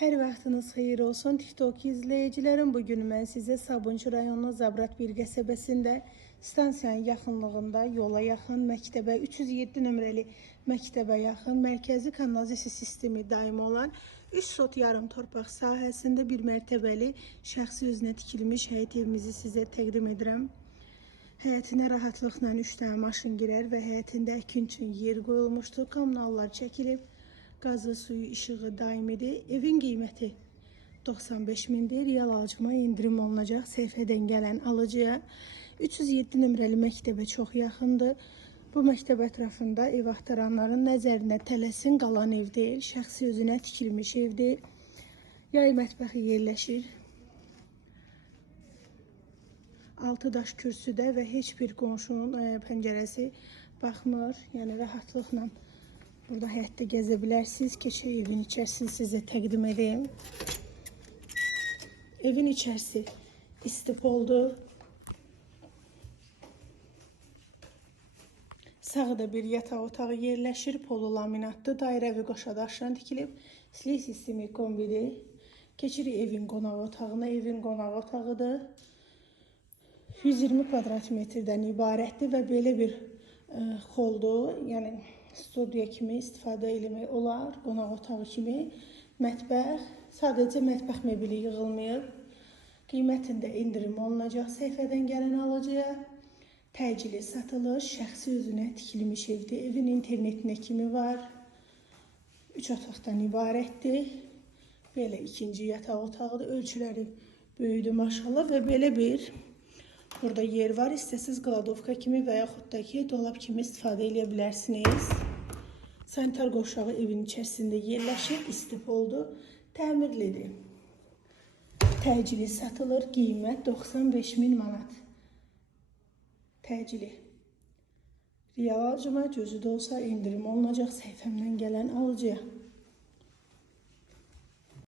Hər vaxtınız xeyir olsun TikTok izləyicilərim. Bugün mən sizə Sabunçu rayonu Zabrat bir qəsəbəsində stansiyanın yaxınlığında yola yaxın məktəbə 307 nömrəli məktəbə yaxın mərkəzi kanalizasiya sistemi daimi olan 3 sot yarım torpaq sahəsində bir mərtəbəli şəxsi özünə tikilmiş həyət evimizi sizə təqdim edirəm. Həyətinə rahatlıqla 3 dənə maşın girər və həyətində əkin üçün yer qoyulmuşdur. Kommunallar çəkilib. Qazı, suyu, işığı daimidir. Evin qiyməti 95 mindir. Real alıcıma indirim olunacaq. Səhifədən gələn alıcıya 307 nömrəli məktəbə çox yaxındır. Bu məktəb ətrafında ev axtaranların nəzərinə tələsin qalan ev deyil. Şəxsi özünə tikilmiş evdir. Yay mətbəxi yerləşir. 6 daş kürsüdə və heç bir qonşunun pəncərəsi baxmır. Yəni rahatlıqla burada həyətdə gəzə bilərsiniz. Keçək evin içərisini sizə təqdim edeyim. Evin içərisi istipoldur. Sağda bir yataq otağı yerləşir. Polu laminatlı dairəvi qoşadaşdan tikilib. Silik sistemi kombidir. Keçirik evin qonaq otağına. Evin qonaq otağıdır. 120 kvadrat metrdən ibarətdir və belə bir xoldur. Yəni studiya kimi istifadə eləmək olar. Qonaq otağı kimi. Mətbəx. Sadəcə mətbəx mebeli yığılmayıb. Qiymətində indirim olunacaq səhifədən gələn alıcıya. Təcili satılır. Şəxsi özünə tikilmiş evdir. Evin internetinə kimi var. 3 otaqdan ibarətdir. Belə ikinci yataq otağıdır. Ölçüləri böyüdür maşallah və belə bir burada yer var. İstəsiz qladovka kimi və yaxud da ki dolab kimi istifadə edə bilərsiniz. Sanitar qoşağı evin içərisində yerləşir. İstipoldur. Təmirlidir. Təcili satılır. Qiymət 95 min manat. Təcili. Real alıcıma gözü də olsa indirim olunacaq səhifəmdən gələn alıcıya.